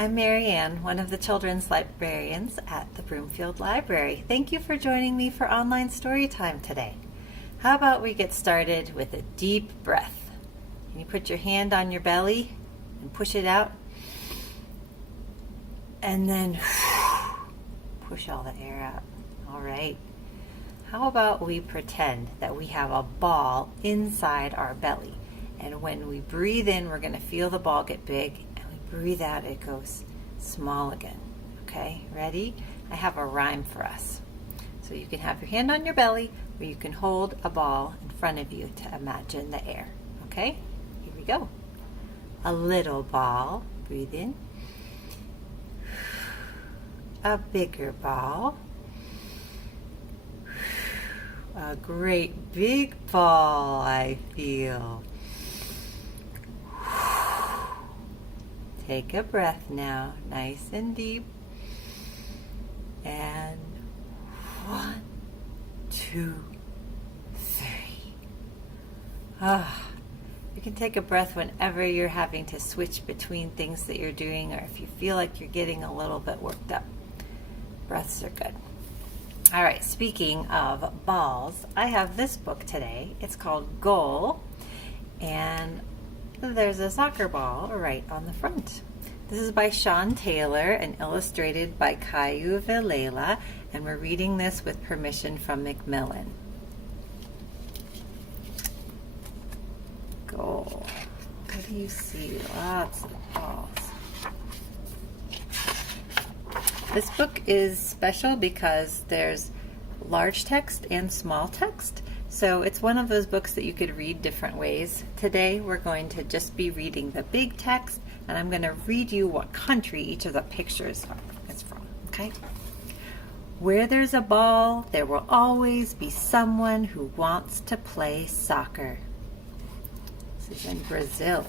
I'm Mary Ann, one of the children's librarians at the Broomfield Library. Thank you for joining me for online story time today. How about we get started with a deep breath? Can you put your hand on your belly and push it out? And then push all the air out. All right. How about we pretend that we have a ball inside our belly? And when we breathe in, we're going to feel the ball get big. And we breathe out, it goes small again. Okay, ready? I have a rhyme for us. So you can have your hand on your belly, or you can hold a ball in front of you to imagine the air. Okay, here we go. A little ball, breathe in. A bigger ball. A great big ball, I feel. Take a breath now, nice and deep. And 1, 2, 3. You can take a breath whenever you're having to switch between things that you're doing, or if you feel like you're getting a little bit worked up. Breaths are good. All right, speaking of balls, I have this book today. It's called Goal, and there's a soccer ball right on the front. This is by Sean Taylor and illustrated by Caillou Villela, and we're reading this with permission from Macmillan. Goal. What do you see? Lots of balls. This book is special because there's large text and small text. So it's one of those books that you could read different ways. Today we're going to just be reading the big text, and I'm going to read you what country each of the pictures is from, okay? Where there's a ball, there will always be someone who wants to play soccer. This is in Brazil.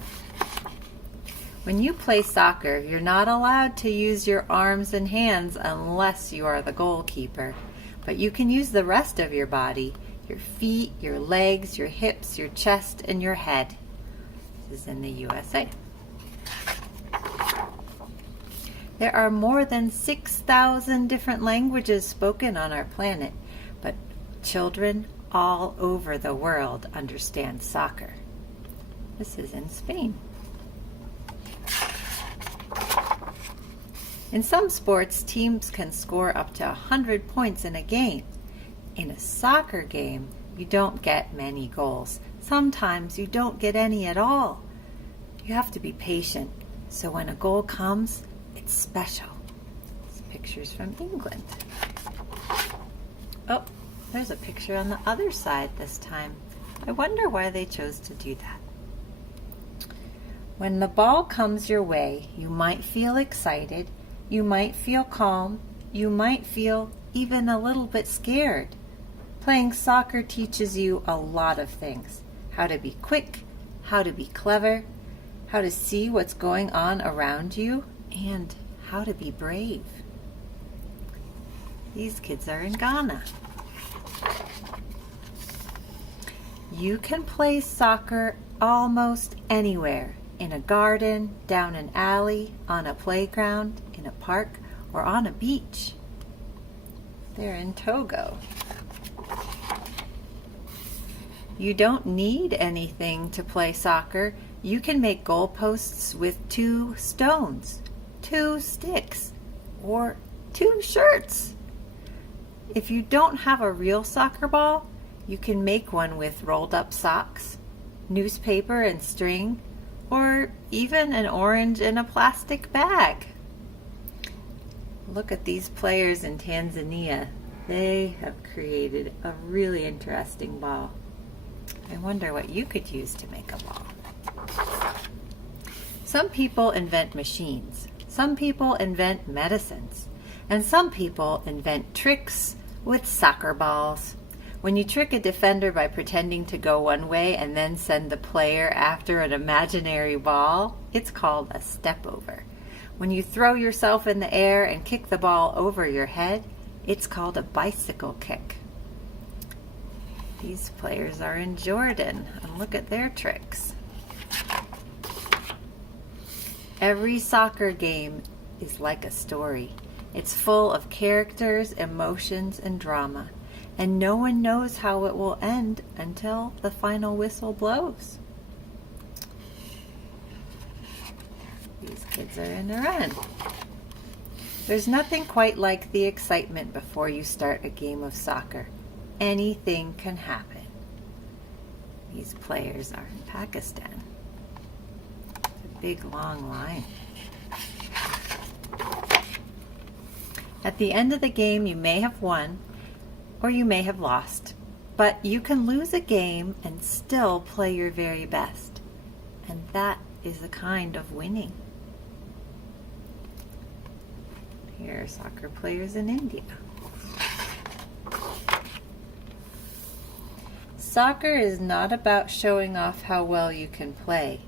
When you play soccer, you're not allowed to use your arms and hands unless you are the goalkeeper. But you can use the rest of your body, your feet, your legs, your hips, your chest, and your head. This is in the USA. There are more than 6,000 different languages spoken on our planet, but children all over the world understand soccer. This is in Spain. In some sports, teams can score up to 100 points in a game. In a soccer game, you don't get many goals. Sometimes you don't get any at all. You have to be patient, so when a goal comes, it's special. This picture's from England. Oh, there's a picture on the other side this time. I wonder why they chose to do that. When the ball comes your way, you might feel excited. You might feel calm. You might feel even a little bit scared. Playing soccer teaches you a lot of things. How to be quick, how to be clever, how to see what's going on around you, and how to be brave. These kids are in Ghana. You can play soccer almost anywhere. In a garden, down an alley, on a playground, in a park, or on a beach. They're in Togo. You don't need anything to play soccer. You can make goalposts with 2 stones, 2 sticks, or 2 shirts. If you don't have a real soccer ball, you can make one with rolled up socks, newspaper and string, or even an orange in a plastic bag. Look at these players in Tanzania. They have created a really interesting ball. I wonder what you could use to make a ball. Some people invent machines. Some people invent medicines. And some people invent tricks with soccer balls. When you trick a defender by pretending to go one way and then send the player after an imaginary ball, it's called a step over. When you throw yourself in the air and kick the ball over your head, it's called a bicycle kick. These players are in Jordan, and look at their tricks. Every soccer game is like a story. It's full of characters, emotions, and drama, and no one knows how it will end until the final whistle blows. These kids are in a run. There's nothing quite like the excitement before you start a game of soccer. Anything can happen. These players are in Pakistan. It's a big, long line. At the end of the game, you may have won or you may have lost, but you can lose a game and still play your very best. And that is a kind of winning. Here are soccer players in India. Soccer is not about showing off how well you can play.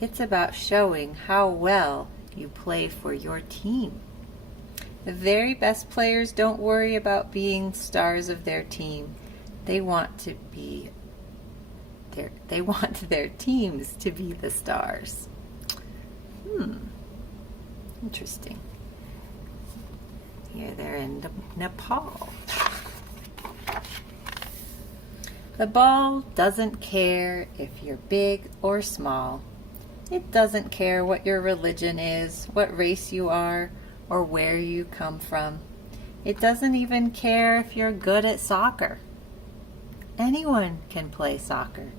It's about showing how well you play for your team. The very best players don't worry about being stars of their team. They want their teams to be the stars. Interesting. Here they're in Nepal. The ball doesn't care if you're big or small. It doesn't care what your religion is, what race you are, or where you come from. It doesn't even care if you're good at soccer. Anyone can play soccer,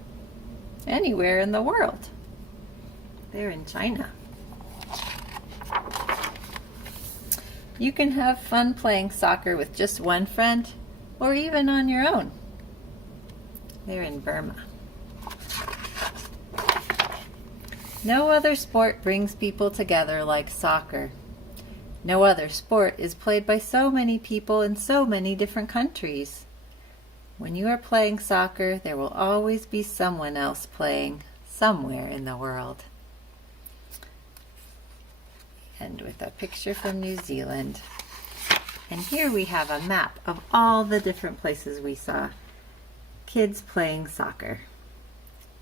anywhere in the world. They're in China. You can have fun playing soccer with just one friend, or even on your own. They're in Burma. No other sport brings people together like soccer. No other sport is played by so many people in so many different countries. When you are playing soccer, there will always be someone else playing somewhere in the world. And with a picture from New Zealand. And here we have a map of all the different places we saw kids playing soccer.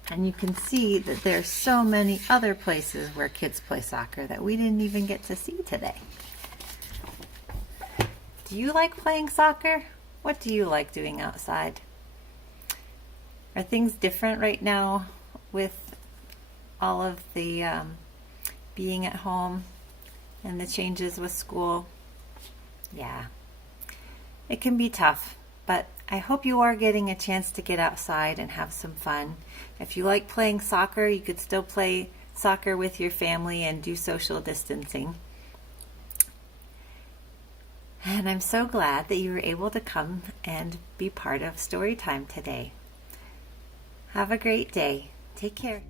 And you can see that there's so many other places where kids play soccer that we didn't even get to see today. Do you like playing soccer? What do you like doing outside? Are things different right now with all of the being at home and the changes with school? Yeah, it can be tough, but I hope you are getting a chance to get outside and have some fun. If you like playing soccer, you could still play soccer with your family and do social distancing. And I'm so glad that you were able to come and be part of Storytime today. Have a great day. Take care.